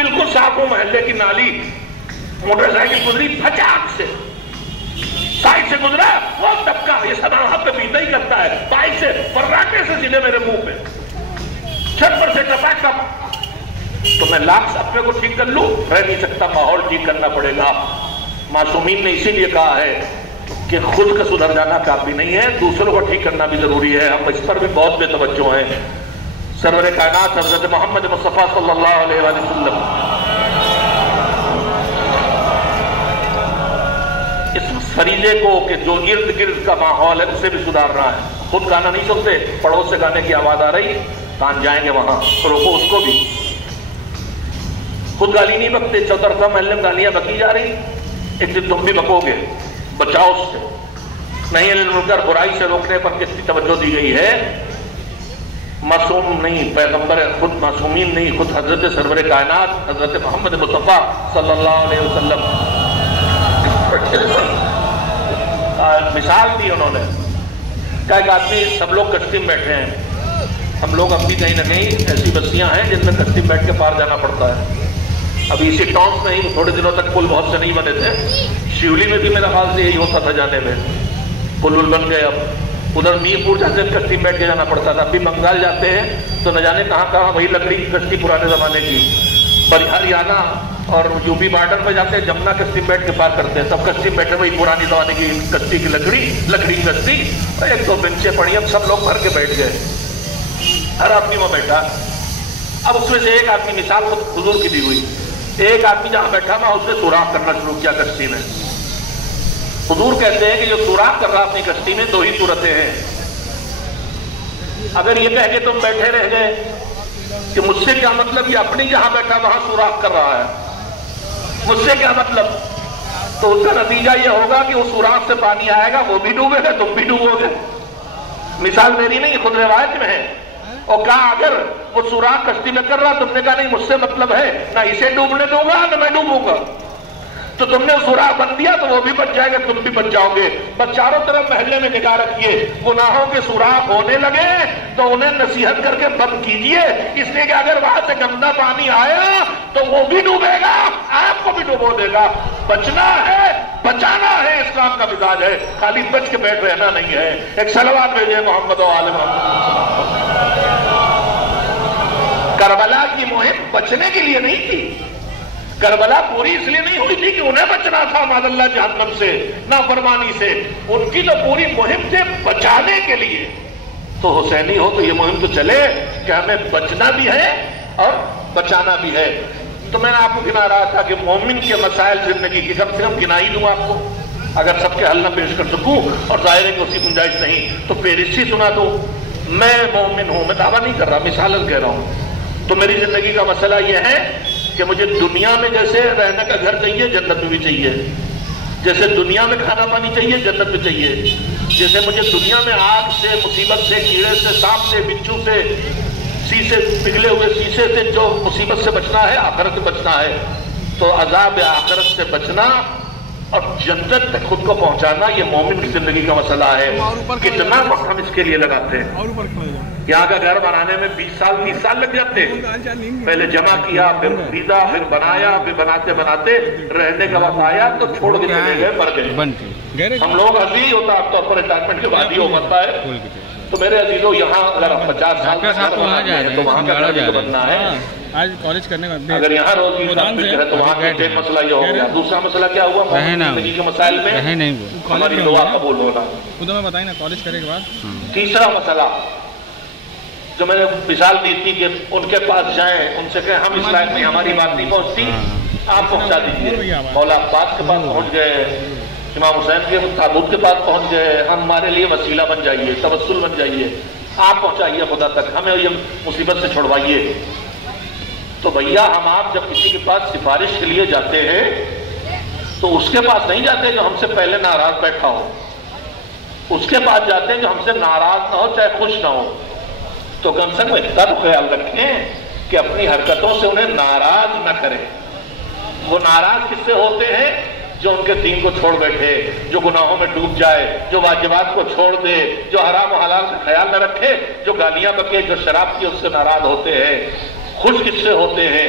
بالکل صاف ہو محلے کی نالی، موٹر سائیکل گزری پھچاک سے، سائڈ سے گزرا وہ طبقہ، یہ سب وہاں پہ پیتا ہی کرتا ہے، بائک سے فراٹے سے سیدھے میرے منہ پہ، چھت پر سے ٹپک ٹپ، تو میں لاکھ اپنے کو ٹھیک کر لوں؟ رہ نہیں سکتا، ماحول ٹھیک کرنا پڑے گا۔ معصومین نے اسی لیے کہا ہے کہ خود کا سدھر جانا کافی نہیں ہے، دوسروں کو ٹھیک کرنا بھی ضروری ہے۔ ہم اس پر بھی بہت بے توجہ ہیں۔ سرور کائنات حضرت محمد مصطفیٰ صلی اللہ علیہ وآلہ وسلم اس فریضے کو کہ جو ارد گرد کا ماحول ہے اسے بھی سدھارنا ہے۔ خود گانا نہیں سنتے، پڑوس سے گانے کی آواز آ رہی، کان جائیں گے وہاں، روکو اس کو بھی۔ خود گالی نہیں بکتے، چوطرفہ محلے میں گالیاں بکی جا رہی، ایک دن تم بھی بکو گے، بچاؤ اس سے۔ نہیں منکر برائی سے روکنے پر کس کی توجہ دی گئی ہے؟ معصوم نہیں، پیغمبر خود معصومین نہیں، خود حضرت سرور کائنات حضرت محمد مصطفیٰ صلی اللہ علیہ وسلم مثال دی انہوں نے۔ کہا ایک آدمی، سب لوگ کشتی میں بیٹھے ہیں، ہم لوگ اب بھی کہیں نہ کہیں ایسی بستیاں ہیں جن میں کشتی میں بیٹھ کے پار جانا پڑتا ہے۔ ابھی اسی ٹاؤن میں ہی تھوڑے دنوں تک پل بہت سے نہیں بنے تھے، شیولی میں بھی میرا خیال سے یہی ہوتا تھا جانے میں، پل بن گئے۔ اب ادھر میر پور جاتے ہیں کشتی بیٹھ کے جانا پڑتا تھا، ابھی بنگال جاتے ہیں تو نہ جانے کہاں کہاں وہی لکڑی کی کشتی پرانے زمانے کی۔ ہریانہ اور یو پی بارڈر پہ جاتے ہیں، جمنا کشتی بیٹھ کے پار کرتے ہیں، سب کشتی بیٹھے وہی پرانی زمانے کی کشتی کی لکڑی کی کشتی، ایک دو بینچیں پڑی، اب سب لوگ بھر کے بیٹھ گئے، ہر آدمی وہاں بیٹھا۔ اب اس میں سے ایک آدمی، مثال خود حضور کی دی ہوئی، ایک آدمی جہاں بیٹھا نا اس نے سوراخ کرنا شروع کیا کشتی میں۔ حضور کہتے ہیں کہ جو سوراخ کر رہا اپنی کشتی میں دو ہی صورتیں ہیں۔ اگر یہ کہہ کے تم بیٹھے رہ گئے کہ مجھ سے کیا مطلب، یہ اپنی جہاں بیٹھا وہاں سوراخ کر رہا ہے، مجھ سے کیا مطلب، تو اس کا نتیجہ یہ ہوگا کہ اس سوراخ سے پانی آئے گا، وہ بھی ڈوبے گا، تم بھی ڈوبو گے۔ مثال میری نہیں، خود روایت میں ہے۔ اور کہا اگر وہ سوراخ کشتی میں کر رہا، تم نے کہا نہیں مجھ سے مطلب ہے، نہ اسے ڈوبنے دوں گا نہ میں ڈوبوں گا، تو تم نے سوراخ بند دیا تو وہ بھی بچ جائے گا، تم بھی بچ جاؤ گے۔ بس چاروں طرف محلے میں نگاہ رکھیے، گناہوں کے سوراخ ہونے لگے تو انہیں نصیحت کر کے بند کیجئے، اس لیے کہ اگر وہاں سے گندا پانی آیا تو وہ بھی ڈوبے گا، آپ کو بھی ڈوبو دے گا۔ بچنا ہے، بچانا ہے، اسلام کا مزاج ہے، خالی بچ کے بیٹھ رہنا نہیں ہے۔ ایک صلوات بھیجے محمد و آل محمد۔ کربلا کی مہم بچنے کے لیے نہیں تھی، کربلا پوری اس لیے نہیں ہوئی تھی کہ انہیں بچنا تھا معاذ اللہ جہنم سے، نافرمانی سے، ان کی تو پوری مہم تھے بچانے کے لیے۔ تو حسینی ہو تو یہ مہم تو چلے کہ ہمیں بچنا بھی ہے اور بچانا بھی ہے۔ تو میں نے آپ کو گنا رہا تھا کہ مومن کے مسائل زندگی کی کم سے کم گنا ہی دوں آپ کو، اگر سب کے حل نہ پیش کر سکوں، اور ظاہر ہے کہ اس کی گنجائش نہیں تو فہرست ہی سنا دو۔ میں مومن ہوں، میں دعویٰ نہیں کر رہا، مثالن کہہ رہا ہوں۔ تو میری زندگی کا مسئلہ یہ ہے کہ مجھے دنیا میں جیسے رہنے کا گھر چاہیے، جنت میں بھی چاہیے، جیسے دنیا میں کھانا پانی چاہیے، جنت میں چاہیے، جیسے مجھے دنیا میں آگ سے، مصیبت سے، کیڑے سے، سانپ سے، بچھو سے، شیشے پگھلے ہوئے شیشے سے جو مصیبت سے بچنا ہے، آخرت سے بچنا ہے۔ تو عذاب آخرت سے بچنا اور جنت تک خود کو پہنچانا، یہ مومن کی زندگی کا مسئلہ ہے۔ کتنا وقت ہم اس کے لیے لگاتے ہیں؟ یہاں کا گھر بنانے میں 20 سال 30 سال لگ جاتے ہیں، پہلے جمع کیا، پھر خریدا، پھر بنایا، پھر بناتے بناتے رہنے کا وقت آیا تو چھوڑ کے چلے گئے، مر گئے۔ ہم لوگ عزیز ہوتا عام طور پر ریٹائرمنٹ کے بعد ہی ہو پاتا ہے۔ تو میرے عزیزوں، یہاں اگر 50 سال تو وہاں کا گھر بننا ہے، آج کالج کرنے میں اگر یہاں روزی ہے تو وہاں کا ایک مسئلہ یہ ہو گیا۔ دوسرا مسئلہ کیا ہوا؟ زندگی کے مسائل میں ہماری دعا قبول ہونا۔ خود میں بتائیں نا کالج کرنے کے بعد۔ تیسرا مسئلہ جو میں نے مثال دی تھی کہ ان کے پاس جائیں، ان سے کہیں ہم اس لائن میں ہماری بات نہیں پہنچتی، آپ پہنچا دیجیے۔ مولا عباس کے پاس پہنچ گئے، امام حسین کے تابوت کے پاس پہنچ گئے، ہم ہمارے لیے وسیلہ بن جائیے، توسل بن جائیے، آپ پہنچائیے خدا تک، ہمیں یہ مصیبت سے چھڑوائیے۔ تو بھیا ہم آپ جب کسی کے پاس سفارش کے لیے جاتے ہیں تو اس کے پاس نہیں جاتے جو ہم سے پہلے ناراض بیٹھا ہو، اس کے پاس جاتے ہیں جو ہم سے ناراض نہ ہو چاہے خوش نہ ہو۔ تو کم سے کم اتنا تو خیال رکھیں کہ اپنی حرکتوں سے انہیں ناراض نہ کریں۔ وہ ناراض کس سے ہوتے ہیں؟ جو ان کے دین کو چھوڑ بیٹھے، جو گناہوں میں ڈوب جائے، جو واجبات کو چھوڑ دے، جو حرام و حلال کا خیال نہ رکھے، جو گالیاں بکے، جو شراب کی اس سے ناراض ہوتے ہیں۔ خوش کس سے ہوتے ہیں؟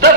10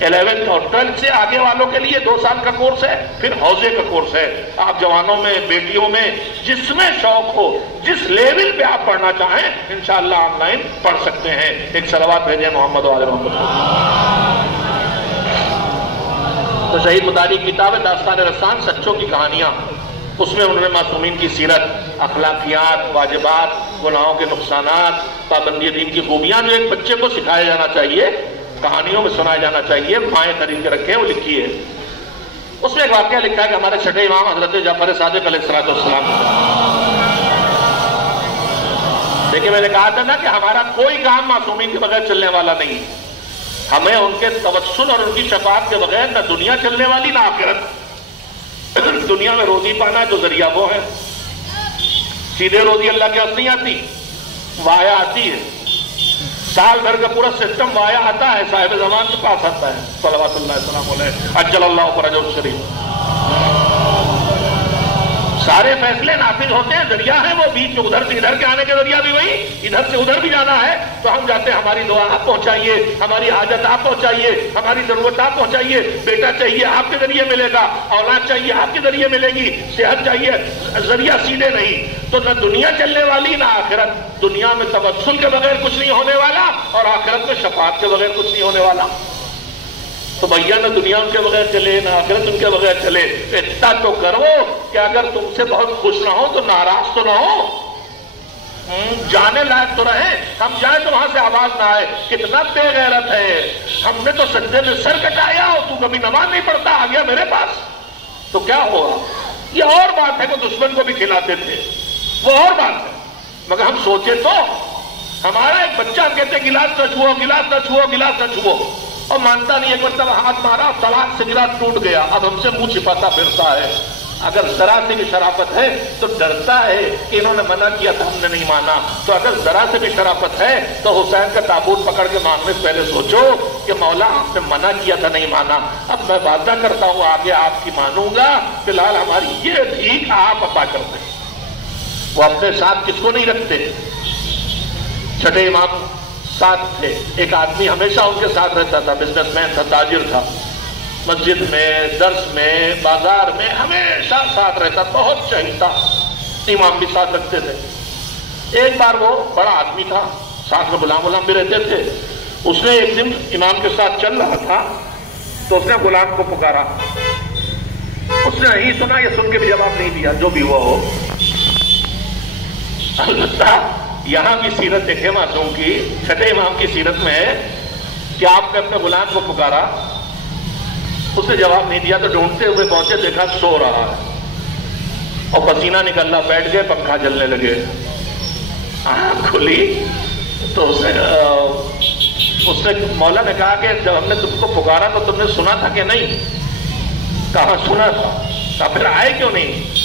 11th اور 12th سے آگے والوں کے لیے 2 سال کا کورس ہے، پھر حوزے کا کورس ہے۔ آپ جوانوں میں، بیٹیوں میں، جس میں شوق ہو، جس لیول پہ آپ پڑھنا چاہیں انشاءاللہ آن لائن پڑھ سکتے ہیں۔ ایک صلوات بھیجیں محمد و آل محمد۔ تو شہید مطالعہ کی کتاب ہے داستان رسان، سچوں کی کہانیاں۔ اس میں انہوں نے معصومین کی سیرت، اخلاقیات، واجبات، گناہوں کے نقصانات، پابندی دین کی خوبیاں جو ایک بچے کو سکھایا جانا چاہیے، کہانیوں میں سنایا جانا چاہیے، مائیں خرید کے رکھے ہیں، وہ لکھی ہے۔ اس میں ایک واقعہ لکھا ہے کہ ہمارے چھٹے امام حضرت جعفر صادق علیہ السلام، دیکھیں میں نے کہا تھا نا کہ ہمارا کوئی کام معصومین کے بغیر چلنے والا نہیں، ہمیں ان کے توسل اور ان کی شفاعت کے بغیر نہ دنیا چلنے والی نہ آخرت۔ دنیا میں روزی پانا تو ذریعہ وہ ہے، سیدھے روزی اللہ کے ہاتھ نہیں آتی، وایا آتی ہے۔ سال بھر کا پورا سسٹم وایا آتا ہے، صاحب زمان کے پاس آتا ہے، صلوات اللہ السلام علیہ اجل اللہ فرجہ الشریف۔ سارے فیصلے نافذ ہوتے ہیں، ذریعہ ہیں وہ، بیچ میں ادھر سے ادھر کے آنے کے ذریعہ بھی وہی، ادھر سے ادھر بھی جانا ہے تو ہم جاتے ہیں، ہماری دعا آپ پہنچائیے، ہماری حاجت آپ پہنچائیے، ہماری ضرورت آپ پہنچائیے۔ بیٹا چاہیے آپ کے ذریعے ملے گا، اولاد چاہیے آپ کے ذریعے ملے گی، صحت چاہیے، ذریعہ سیدھے نہیں۔ تو نہ دنیا چلنے والی نہ آخرت۔ دنیا میں توسل کے بغیر کچھ نہیں ہونے والا اور آخرت میں شفاعت کے بغیر کچھ نہیں ہونے والا۔ تو بھیا نہ دنیا ان کے بغیر چلے نہ آخرت ان کے بغیر چلے۔ اتنا تو کرو کہ اگر تم سے بہت خوش نہ ہو تو ناراض تو نہ ہو، جانے لائق تو رہے، ہم جائیں تو وہاں سے آواز نہ آئے کتنا بے غیرت ہے، ہم نے تو سجدے میں سر کٹایا اور تو کبھی نماز نہیں پڑھتا، آ گیا میرے پاس، تو کیا ہوا؟ یہ اور بات ہے کہ دشمن کو بھی کھلاتے تھے، وہ اور بات ہے، مگر ہم سوچے تو ہمارا ایک بچہ کہتے گلاس نہ چھوؤ، گلاس نہ چھوؤ، گلاس نہ چھوؤ، اور مانتا نہیں، ایک مرتبہ ہاتھ مارا، طلاق سے گلاس ٹوٹ گیا، اب ہم سے منہ چھپاتا پھرتا ہے۔ اگر ذرا سے بھی شرافت ہے تو ڈرتا ہے کہ انہوں نے منع کیا تھا ہم نے نہیں مانا، تو اگر ذرا سے بھی شرافت ہے تو حسین کا تابوت پکڑ کے مانگنے سے پہلے سوچو کہ مولا آپ نے منع کیا تھا نہیں مانا، اب میں وعدہ کرتا ہوں آگے آپ کی مانوں گا، فی الحال ہماری یہ بھیک آپ عطا کرتے ہیں۔ وہ اپنے ساتھ کس کو نہیں رکھتے؟ چھٹے امام ساتھ تھے، ایک آدمی ہمیشہ ان کے ساتھ رہتا تھا، بزنس مین تھا، تاجر تھا، مسجد میں، درس میں، بازار میں ہمیشہ ساتھ رہتا، بہت چہیتا، امام بھی ساتھ رکھتے تھے۔ ایک بار وہ بڑا آدمی تھا، ساتھ میں غلام بھی رہتے تھے، اس نے ایک دن امام کے ساتھ چل رہا تھا تو اس نے غلام کو پکارا، اس نے نہیں سنا، یہ سن کے بھی جواب نہیں دیا، جو بھی ہوا ہو۔ البتہ یہاں بھی سیرت دیکھے معصوم کی، چھٹے امام کی سیرت میں ہے کہ آپ نے اپنے غلام کو پکارا، اس نے جواب نہیں دیا تو ڈھونڈتے ہوئے پہنچے، دیکھا سو رہا ہے اور پسینہ نکلنا، بیٹھ گئے، پنکھا جلنے لگے، آنکھ کھلی تو اس نے مولا نے کہا کہ جب ہم نے تم کو پکارا تو تم نے سنا تھا کہ نہیں؟ کہاں سنا تھا، کہا پھر آئے کیوں نہیں؟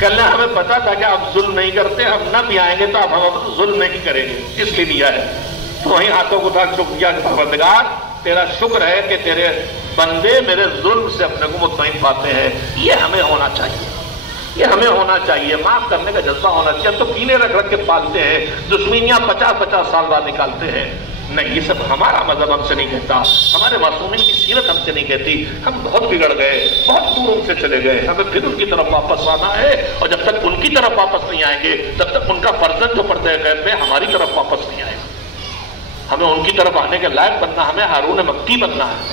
کہنا ہمیں پتا تھا کہ آپ ظلم نہیں کرتے، ہم نہ بھی آئیں گے تو آپ ہم ظلم نہیں کریں گے، اس لیے دیا ہے۔ تو وہیں ہاتھوں کو تھا، شکر کیا کہ پروردگار تیرا شکر ہے کہ تیرے بندے میرے ظلم سے اپنے کو مطمئن پاتے ہیں۔ یہ ہمیں ہونا چاہیے، یہ ہمیں ہونا چاہیے، معاف کرنے کا جذبہ ہونا چاہیے۔ ہم تو کینے رکھ رکھ کے پالتے ہیں، دشمنیاں 50-50 سال بعد نکالتے ہیں، نہیں، یہ سب ہمارا مذہب ہم سے نہیں کہتا، ہمارے معصومین کی سیرت ہم سے نہیں کہتی۔ ہم بہت بگڑ گئے، بہت دور ان سے چلے گئے، ہمیں پھر ان کی طرف واپس آنا ہے، اور جب تک ان کی طرف واپس نہیں آئیں گے تب تک ان کا فرزند جو پردہ غیب میں ہماری طرف واپس نہیں آئے گا۔ ہمیں ان کی طرف آنے کے لائق بننا، ہمیں ہارون مکی بننا ہے،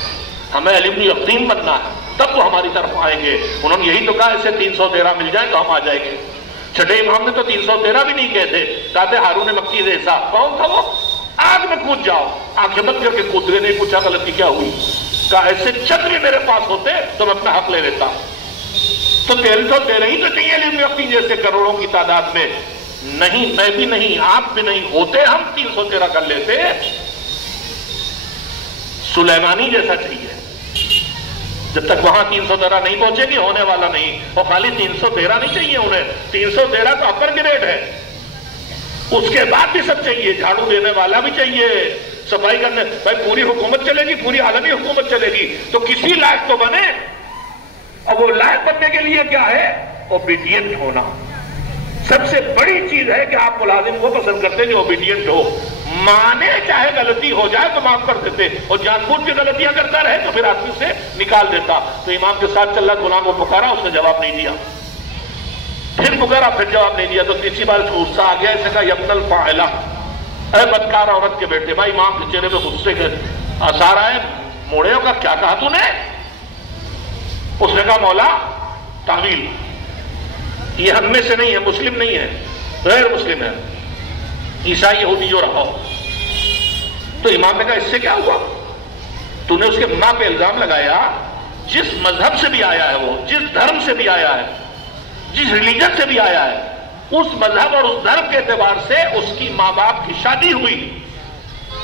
ہمیں علی بن یقین بننا ہے، تب وہ ہماری طرف آئیں گے۔ انہوں نے یہی تو کہا اسے 313 مل جائیں تو ہم آ جائیں گے۔ چھٹے امام نے تو 313 بھی نہیں کہتے، کہتے ہارون مکی جیسا۔ کون تھا وہ؟ آگ میں کود جاؤ، آنکھیں بند کر کے کود گئے، نہیں پوچھا غلطی کیا ہوئی، کہا ایسے چھتری میرے پاس ہوتے تو میں اپنا حق لے لیتا۔ تو تیرے ہی تو چاہیے علی بن یقین جیسے کروڑوں کی تعداد میں، نہیں، میں بھی نہیں، آپ بھی نہیں ہوتے، ہم 313 کر لیتے۔ سلیمانی جیسا چاہیے، جب تک وہاں 313 نہیں پہنچے گی ہونے والا نہیں۔ اور خالی 313 نہیں چاہیے انہیں، 313 تو اپر گریڈ ہے، اس کے بعد بھی سب چاہیے، جھاڑو دینے والا بھی چاہیے، صفائی کرنے، بھائی پوری حکومت چلے گی، پوری عالمی حکومت چلے گی تو کسی لائق تو بنے، اور وہ لائق بننے کے لیے کیا ہے؟ اوبیڈینٹ ہونا۔ سب سے بڑی چیز ہے کہ آپ ملازم کو پسند کرتے ہیں جو اوبیڈینٹ ہو، مانے چاہے غلطی ہو جائے تو معاف کر دیتے، اور جان بوجھ کے غلطیاں کرتا رہے تو پھر آدمی سے نکال دیتا۔ تو امام کے ساتھ چل رہا، غلام کو پکارا، اس نے جواب نہیں دیا، پھر پکارا، پھر جواب نہیں دیا، تو تیسری بار اس کو غصہ آ گیا، اس نے کہا یبن الفاعلہ، اے بدکار عورت کے بیٹے۔ بھائی امام کے چہرے پہ غصے کے آثار آئے، موڑے کا کیا کہا تو نے؟ اس نے کہا مولا تعویل یہ ہم میں سے نہیں ہے، مسلم نہیں ہے، غیر مسلم ہے، عیسائی یہودی جو رہا ہو۔ تو امام نے کہا اس سے کیا ہوا؟ تو نے اس کے ماں پہ الزام لگایا، جس مذہب سے بھی آیا ہے وہ، جس دھرم سے بھی آیا ہے، جس ریلیجن سے بھی آیا ہے، اس مذہب اور اس دھرم کے اعتبار سے اس کی ماں باپ کی شادی ہوئی،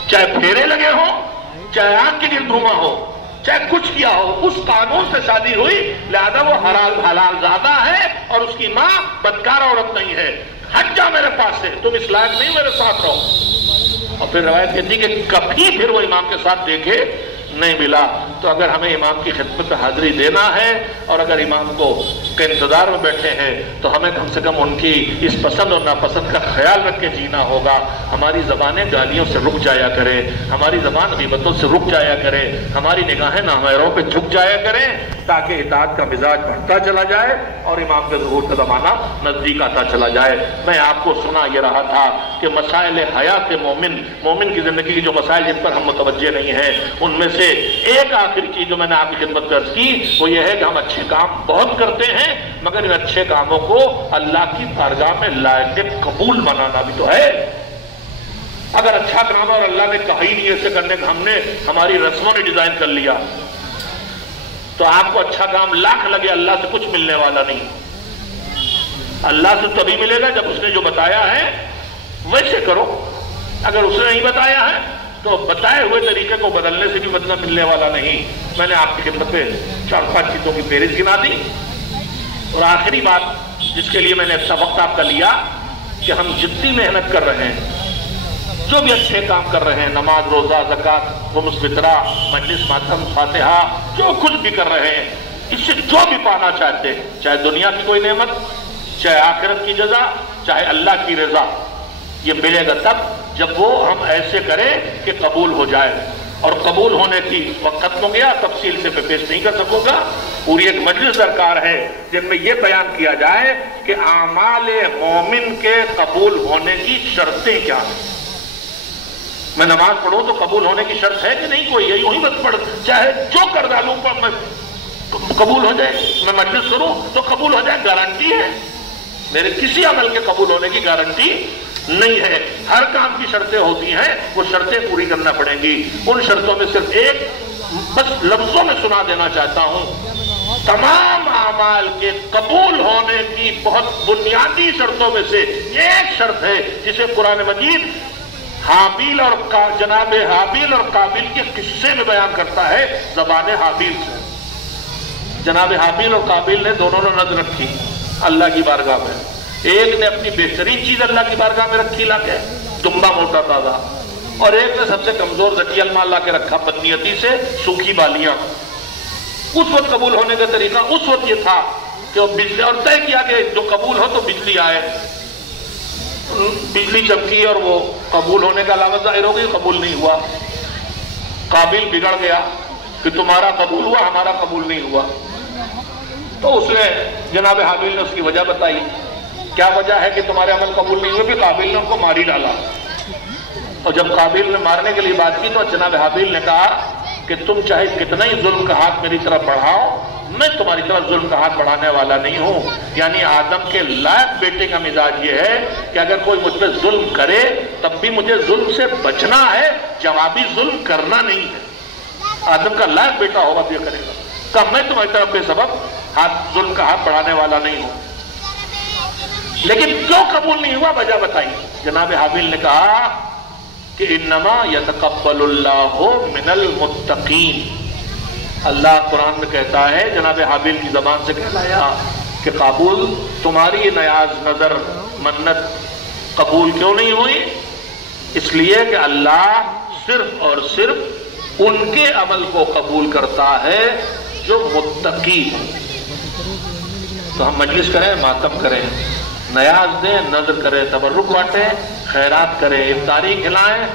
چاہے پھیرے لگے ہوں، چاہے آنکھ کے گرد گھوما ہو، چاہے کچھ کیا ہو، اس قانون سے شادی ہوئی، لہذا وہ حلال زادہ ہے اور اس کی ماں بدکار عورت نہیں ہے۔ ہٹ جا میرے پاس سے، تم اس لائق نہیں، میرے ساتھ رہو۔ اور پھر روایت کہتی کہ کبھی پھر وہ امام کے ساتھ دیکھے نہیں ملا۔ تو اگر ہمیں امام کی خدمت میں حاضری دینا ہے اور اگر امام کو کے انتظار میں بیٹھے ہیں تو ہمیں کم سے کم ان کی اس پسند اور ناپسند کا خیال رکھ کے جینا ہوگا۔ ہماری زبانیں گالیوں سے رک جایا کرے، ہماری زبان غیبتوں سے رک جایا کرے، ہماری نگاہیں نامحرموں پہ جھک جایا کریں، تاکہ اطاعت کا مزاج بڑھتا چلا جائے اور امام کے ظہور کا زمانہ نزدیک آتا چلا جائے۔ میں آپ کو سنا یہ رہا تھا کہ مسائل حیات مومن کی زندگی کی جو مسائل جن پر ہم متوجہ نہیں ہیں، ان میں سے ایک آخری چیز جو میں نے آپ کی خدمت میں عرض کی وہ یہ ہے کہ ہم اچھے کام بہت کرتے ہیں، مگر ان اچھے کاموں کو اللہ کی بارگاہ میں لائق قبول بنانا بھی تو ہے۔ اگر اچھا کام اور اللہ نے کہا ہی نہیں ایسے کرنے کا، ہم نے ہماری رسموں نے ڈیزائن کر لیا، تو آپ کو اچھا کام لاکھ لگے، اللہ سے کچھ ملنے والا نہیں۔ اللہ سے تبھی ملے گا جب اس نے جو بتایا ہے ویسے کرو، اگر اس نے نہیں بتایا ہے تو بتائے ہوئے طریقے کو بدلنے سے بھی بدلہ ملنے والا نہیں۔ میں نے آپ کی خدمت پہ 4-5 چیزوں کی فہرست گنا دی، اور آخری بات جس کے لیے میں نے اچھا وقت آپ کا لیا کہ ہم جتنی محنت کر رہے ہیں، جو بھی اچھے کام کر رہے ہیں، نماز، روزہ، زکوٰۃ، خمس، فطرہ، مجلس، ماتم، فاتحہ، جو کچھ بھی کر رہے ہیں، اس سے جو بھی پانا چاہتے ہیں، چاہے دنیا کی کوئی نعمت، چاہے آخرت کی جزا، چاہے اللہ کی رضا، یہ ملے گا تب جب وہ ہم ایسے کریں کہ قبول ہو جائے۔ اور قبول ہونے کی وقت ختم ہو گیا، تفصیل سے میں پیش نہیں کر سکوں گا، پوری ایک مجلس درکار ہے جن میں یہ بیان کیا جائے کہ اعمال مومن کے قبول ہونے کی شرطیں کیا ہیں۔ میں نماز پڑھوں تو قبول ہونے کی شرط ہے کہ نہیں کوئی؟ یوں ہی بس پڑھ، چاہے جو کر ڈالوں پر میں قبول ہو جائے، میں مجلس کروں تو قبول ہو جائے، گارنٹی ہے؟ میرے کسی عمل کے قبول ہونے کی گارنٹی نہیں ہے۔ ہر کام کی شرطیں ہوتی ہیں، وہ شرطیں پوری کرنا پڑیں گی۔ ان شرطوں میں صرف ایک بس لفظوں میں سنا دینا چاہتا ہوں، تمام اعمال کے قبول ہونے کی بہت بنیادی شرطوں میں سے ایک شرط ہے جسے قرآن مجید حابیل اور جناب حابیل اور قابیل کے قصے میں بیان کرتا ہے، زبان حابیل سے۔ جناب حابیل اور قابیل نے دونوں نے نظر رکھی اللہ کی بارگاہ میں، ایک نے اپنی بہترین چیز اللہ کی بارگاہ میں رکھی لا کے، دمبا موٹا تازہ، اور ایک نے سب سے کمزور ذکی المال لا کے رکھا بدنیتی سے، سوکھی بالیاں۔ اس وقت قبول ہونے کا طریقہ اس وقت یہ تھا کہ وہ بجلی، اور طے کیا کہ جو قبول ہو تو بجلی آئے، بجلی چمکی اور وہ قبول ہونے کا علامت ظاہر ہو گئی، قبول نہیں ہوا۔ قابل بگڑ گیا کہ تمہارا قبول ہوا، ہمارا قبول نہیں ہوا۔ تو اس نے جناب حابیل نے اس کی وجہ بتائی، کیا وجہ ہے کہ تمہارے عمل قبول نہیں ہوئے؟ کہ قابل نے ان کو ماری ڈالا، اور جب قابل نے مارنے کے لیے بات کی تو جناب حابیل نے کہا کہ تم چاہے کتنا ہی ظلم کا ہاتھ میری طرف بڑھاؤ، میں تمہاری طرف ظلم کا ہاتھ بڑھانے والا نہیں ہوں۔ یعنی آدم کے لائق بیٹے کا مزاج یہ ہے کہ اگر کوئی مجھ پہ ظلم کرے تب بھی مجھے ظلم سے بچنا ہے، جوابی ظلم کرنا نہیں ہے۔ آدم کا لائق بیٹا ہوگا تو یہ کرے گا، کہ میں تمہاری طرف بے سبب ظلم کا ہاتھ بڑھانے والا نہیں ہوں۔ لیکن کیوں قبول نہیں ہوا؟ وجہ بتائی۔ جناب حابیل نے کہا کہ انما یتقبل اللہ من المتقین، اللہ قرآن میں کہتا ہے، جناب حابیل کی زبان سے کہلایا کہ قبول تمہاری نیاز نظر منت قبول کیوں نہیں ہوئی؟ اس لیے کہ اللہ صرف اور صرف ان کے عمل کو قبول کرتا ہے جو متقی۔ تو ہم مجلس کریں، ماتم کریں، نیاز دیں، نظر کریں، تبرک بانٹیں، خیرات کریں، افطاری کھلائیں،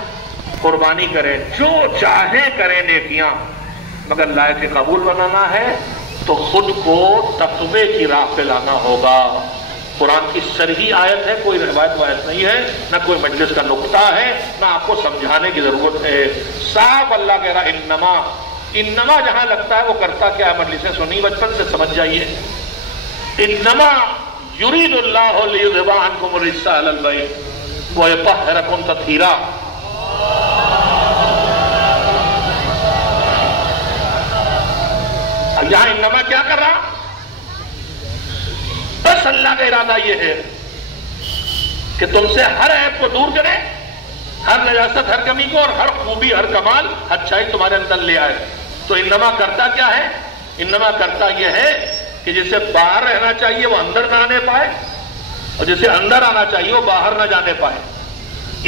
قربانی کریں، جو چاہیں کریں نیکیاں، مگر لائق قبول بنانا ہے تو خود کو تقوی کی راہ پہ لانا ہوگا۔ قرآن کی صریح آیت ہے، کوئی روایت نہیں ہے، نہ کوئی مجلس کا نقطہ ہے، نہ آپ کو سمجھانے کی ضرورت ہے۔ صاف اللہ کہہ رہا انما جہاں لگتا ہے وہ کرتا کیا ہے، مجلسیں سنی بچپن سے سمجھ جائیے۔ انما یرید اللہ لیذھب عنکم الرجس اہل البیت ویطہرکم تطہیرا۔ یہاں انما کیا کر رہا؟ بس اللہ کا ارادہ یہ ہے کہ تم سے ہر عیب کو دور کرے، ہر نجاست، ہر کمی کو، اور ہر خوبی، ہر کمال، اچھائی تمہارے اندر لے آئے۔ تو انما کرتا کیا ہے؟ انما کرتا یہ ہے کہ جسے باہر رہنا چاہیے وہ اندر نہ آنے پائے، اور جسے اندر آنا چاہیے وہ باہر نہ جانے پائے۔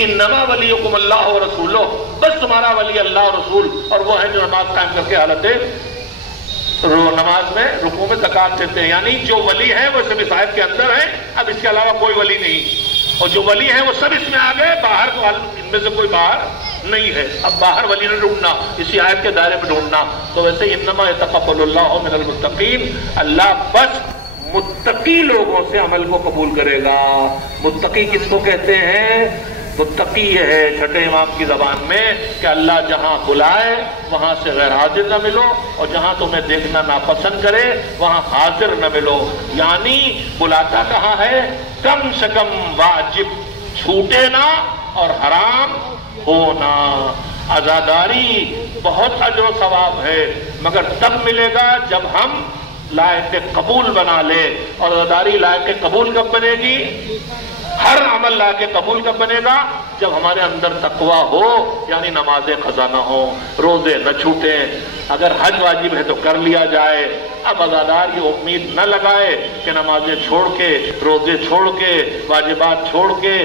انما ولیکم اللہ و رسولہ، بس تمہارا ولی اللہ اور رسول، اور وہ ہیں جو نماز قائم کر کے حالت نماز میں رکوع میں زکات دیتے ہیں۔ یعنی جو ولی ہیں وہ سب اس آیت کے اندر ہیں، اب اس کے علاوہ کوئی ولی نہیں، اور جو ولی ہیں وہ سب اس میں آ گئے، باہر کو ان میں سے کوئی باہر نہیں ہے۔ اب باہر ولی نے ڈھونڈنا، اسی آیت کے دائرے میں ڈھونڈنا۔ تو ویسے انما یتقبل اللہ من المتقین، اللہ بس متقی لوگوں سے عمل کو قبول کرے گا۔ متقی کس کو کہتے ہیں؟ متقی یہ ہے چھٹے امام کی زبان میں کہ اللہ جہاں بلائے وہاں سے غیر حاضر نہ ملو، اور جہاں تمہیں دیکھنا ناپسند کرے وہاں حاضر نہ ملو۔ یعنی بلاتا کہاں ہے؟ کم سے کم واجب چھوٹے نہ اور حرام ہونا۔ عزاداری بہت اجر و ثواب ہے، مگر تب ملے گا جب ہم لائق قبول بنا لے۔ اور عزاداری لائق قبول کب بنے گی؟ ہر عمل لائق قبول کب بنے گا؟ جب ہمارے اندر تقویٰ ہو، یعنی نمازیں قضا نہ ہو، روزے نہ چھوٹیں، اگر حج واجب ہے تو کر لیا جائے۔ اب عزادار یہ امید نہ لگائے کہ نمازیں چھوڑ کے، روزے چھوڑ کے، واجبات چھوڑ کے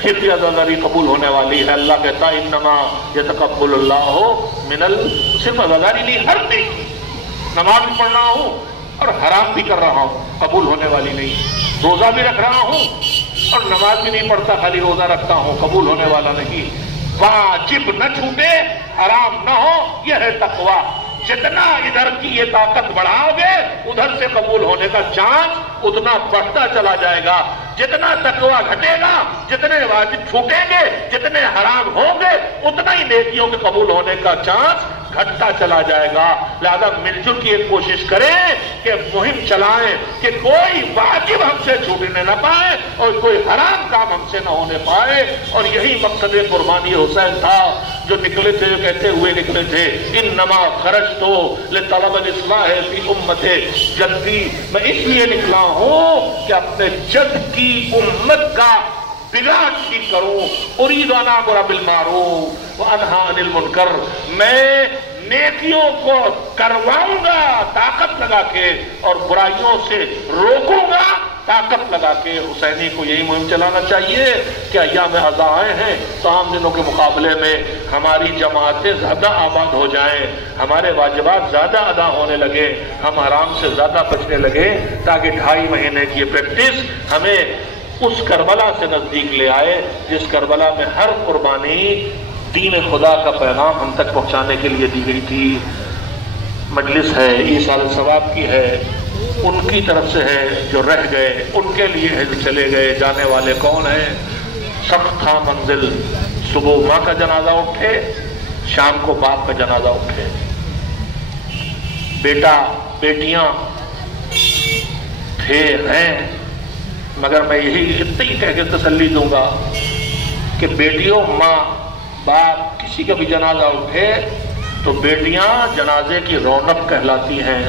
پھر بھی عزاداری قبول ہونے والی ہے۔ اللہ کہتا ہے انما یتقبل اللہ صرف عزاداری نہیں، ہر نیکی، نماز بھی پڑھ رہا ہوں اور حرام بھی کر رہا ہوں، قبول ہونے والی نہیں۔ روزہ بھی رکھ رہا ہوں اور نماز بھی نہیں پڑھتا، خالی روزہ رکھتا ہوں، قبول ہونے والا نہیں۔ واجب نہ چھوٹے، حرام نہ ہو، یہ ہے تقویٰ۔ جتنا ادھر کی یہ طاقت بڑھاؤ گے ادھر سے قبول ہونے کا چانس اتنا بڑھتا چلا جائے گا۔ جتنا تقویٰ گھٹے گا، جتنے واجب چھوٹیں گے، جتنے حرام ہوں گے، اتنا ہی نیکیوں کے قبول ہونے کا چانس گھٹتا چلا جائے گا۔ لہذا مل جل کی ایک کوشش کریں کہ مہم چلائیں کہ کوئی واجب ہم سے چھوٹنے نہ پائے اور کوئی حرام کام ہم سے نہ ہونے پائے۔ اور یہی مقصد قربانی حسین تھا، جو نکلے تھے، جو کہتے ہوئے نکلے تھے انما خرجت لطلب الاصلاح فی امت جدی، میں اس لیے نکلا ہوں کہ اپنے جد کی امت کا بگاڑ ٹھیک کروں۔ اريد ان امر بالمعروف وانہی عن المنکر، میں نیکیوں کو کرواؤں گا طاقت لگا کے اور برائیوں سے روکوں گا طاقت لگا کے۔ حسینی کو یہی مہم چلانا چاہیے کہ ایام عزا آئے ہیں تو عام دنوں کے مقابلے میں ہماری جماعتیں زیادہ آباد ہو جائیں، ہمارے واجبات زیادہ ادا ہونے لگے، ہم حرام سے زیادہ بچنے لگے، تاکہ 2.5 مہینے کی یہ پریکٹس ہمیں اس کربلا سے نزدیک لے آئے جس کربلا میں ہر قربانی دین خدا کا پیغام ہم تک پہنچانے کے لیے دی گئی تھی۔ مجلس ہے، ایصال ثواب کی ہے، ان کی طرف سے ہے جو رہ گئے، ان کے لیے ہے جو چلے گئے۔ جانے والے کون ہیں؟ سخت تھا منزل، صبح ماں کا جنازہ اٹھے، شام کو باپ کا جنازہ اٹھے، بیٹا بیٹیاں تھے ہیں، مگر میں یہی اتنا ہی کہہ کے تسلی دوں گا کہ بیٹیوں، ماں باپ کسی کا بھی جنازہ اٹھے تو بیٹیاں جنازے کی رونق کہلاتی ہیں،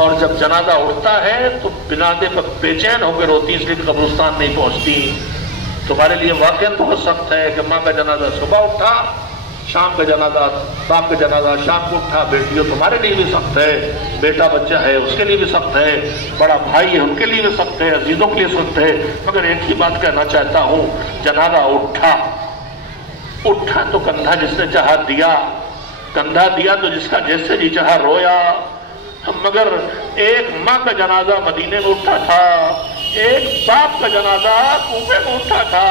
اور جب جنازہ اٹھتا ہے تو جنازے پر بے چین ہو کے روتی، اس لیے قبرستان نہیں پہنچتی۔ تمہارے لیے واقعا بہت سخت ہے کہ ماں کا جنازہ صبح اٹھا، شام کا جنازہ، باپ کا جنازہ شام کو اٹھا۔ بیٹیوں تمہارے لیے بھی سخت ہے، بیٹا بچہ ہے اس کے لیے بھی سخت ہے، بڑا بھائی ہے ان کے لیے بھی سخت ہے، عزیزوں کے لیے سخت ہے، مگر ایک ہی بات کہنا چاہتا ہوں، جنازہ اٹھا تو کندھا جس نے چاہا دیا، کندھا دیا تو جس کا جیسے جی چاہا رویا۔ مگر ایک ماں کا جنازہ مدینے میں اٹھا تھا، ایک باپ کا جنازہ کوفے میں اٹھا تھا،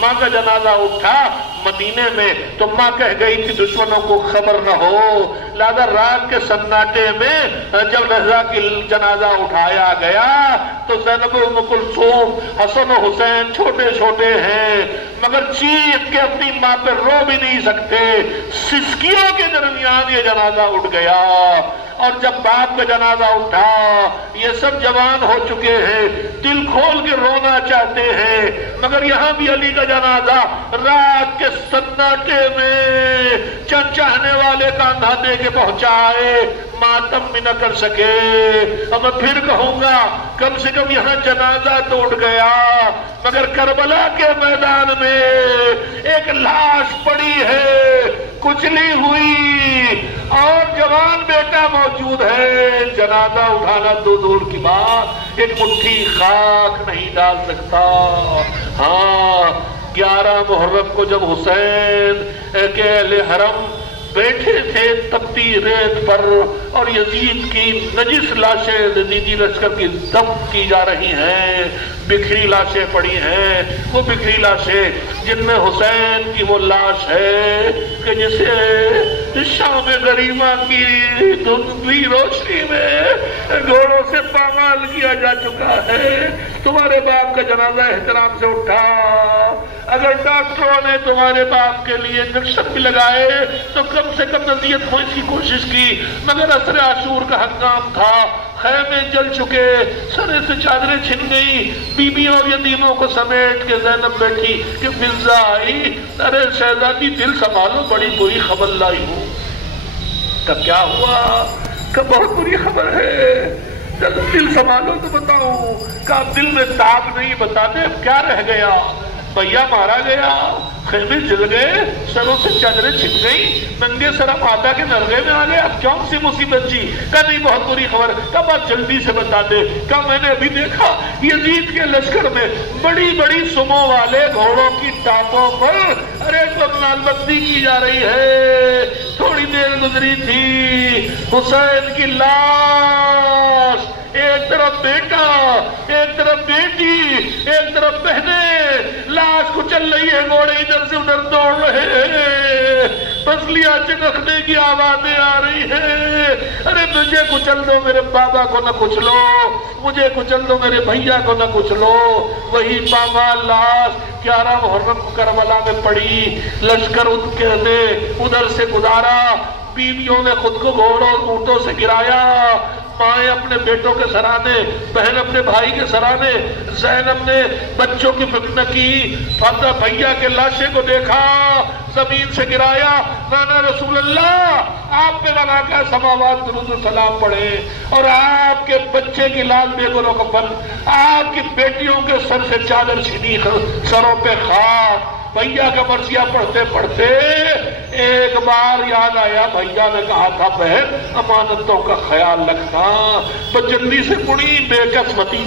ماں کا جنازہ اٹھا مدینے میں، تو ماں کہہ گئی کہ دشمنوں کو خبر نہ ہو، لہذا رات کے سناٹے میں جب رضا کی جنازہ اٹھایا گیا تو زینب و ام کلثوم، حسن و حسین چھوٹے چھوٹے ہیں مگر چیخ کے اپنی ماں پہ رو بھی نہیں سکتے، سسکیوں کے درمیان یہ جنازہ اٹھ گیا۔ اور جب باپ کا جنازہ اٹھا، یہ سب جوان ہو چکے ہیں، دل کھول کے رونا چاہتے ہیں، مگر یہاں بھی علی کا جنازہ رات کے سناٹے میں چند چاہنے والے کاندھا دے کے پہنچائے، ماتم بھی نہ کر سکے۔ اب میں پھر کہوں گا کم سے کم یہاں جنازہ تو اٹھ گیا، مگر کربلا کے میدان میں ایک لاش پڑی ہے کچلی ہوئی، اور جوان بیٹا موجود ہے، جنازہ اٹھانا تو دور کی بات، ایک مٹھی خاک نہیں ڈال سکتا۔ ہاں 11 محرم کو جب حسین کے اہل حرم بیٹھے تھے تپتی ریت پر اور یزید کی نجس لاشیں یزیدی لشکر کی ضبط کی جا رہی ہیں، بکھری لاشیں پڑی ہیں، وہ بکھری لاشیں جن میں حسین کی وہ لاش ہے کہ جسے شام غریبہ کی دھندلی روشنی میں گھوڑوں سے پامال کیا جا چکا ہے۔ تمہارے باپ کا جنازہ احترام سے اٹھا، اگر ڈاکٹروں نے تمہارے باپ کے لیے انجیکشن بھی لگائے تو کم سے کم نصیحت ہونے کی کوشش کی، مگر عصر عاشور کا ہنگام تھا، خیمے جل چکے، سرے سے چادریں چھن گئی، بیویوں اور یتیموں کو سمیٹ کے زینب بیٹھی کہ فضا آئی، ارے شہزادی دل سنبھالو، بڑی بری خبر لائی ہوں۔ کب کیا ہوا؟ کب بہت بری خبر ہے، دل سنبھالو تو بتاؤں، کہ دل میں تاب نہیں، بتاتے اب کیا رہ گیا؟ بھیا مارا گیا، خیمے جل گئے، سروں سے چادریں چھن گئی، ننگے سر ماتا کے نرغے میں آ گئے، اب کون سی مصیبت جی؟ کہ نہیں بہت بری خبر، کب آپ جلدی سے بتا دے، کہ میں نے ابھی دیکھا یزید کے لشکر میں بڑی بڑی سموں والے گھوڑوں کی ٹاپوں پر ارے نال بندی کی جا رہی ہے۔ تھوڑی دیر گزری تھی، حسین کی لاش، ایک طرف بیٹا، ایک طرف بیٹی، ایک طرف بہنیں، لاش کچل رہی ہے، گھوڑے ادھر سے ادھر دوڑ رہے ہیں، پسلیاں چنکنے کی آوازیں آ رہی ہیں، ارے مجھے کچل دو، میرے بابا کو نہ کچلو، مجھے کچل دو، میرے بھیا کو نہ کچلو۔ وہی پامال لاش 11 محرم کو کربلا میں پڑی، لشکر ان کے نے ادھر سے گزارا، بیویوں نے خود کو گھوڑوں اور اونٹوں سے گرایا، مائیں اپنے بیٹوں کے سرانے، بہن اپنے بھائی کے سرانے، زینب نے بچوں کی فکر نہ کی، فاطمہ بھیا کے لاشیں کو دیکھا، زمین سے گرایا، نانا رسول اللہ آپ پہ بنا کر سماوات درود و سلام پڑھے، اور آپ کے بچے کی لال بے گل و کفن، آپ کی بیٹیوں کے سر سے چادر چھینی، سروں پہ خاک۔ بھیا کا مرثیہ پڑھتے پڑھتے ایک بار یاد آیا، بھیا نے کہا تھا بہن امانتوں کا خیال رکھنا، تو جلدی سے پڑی بے قسمتی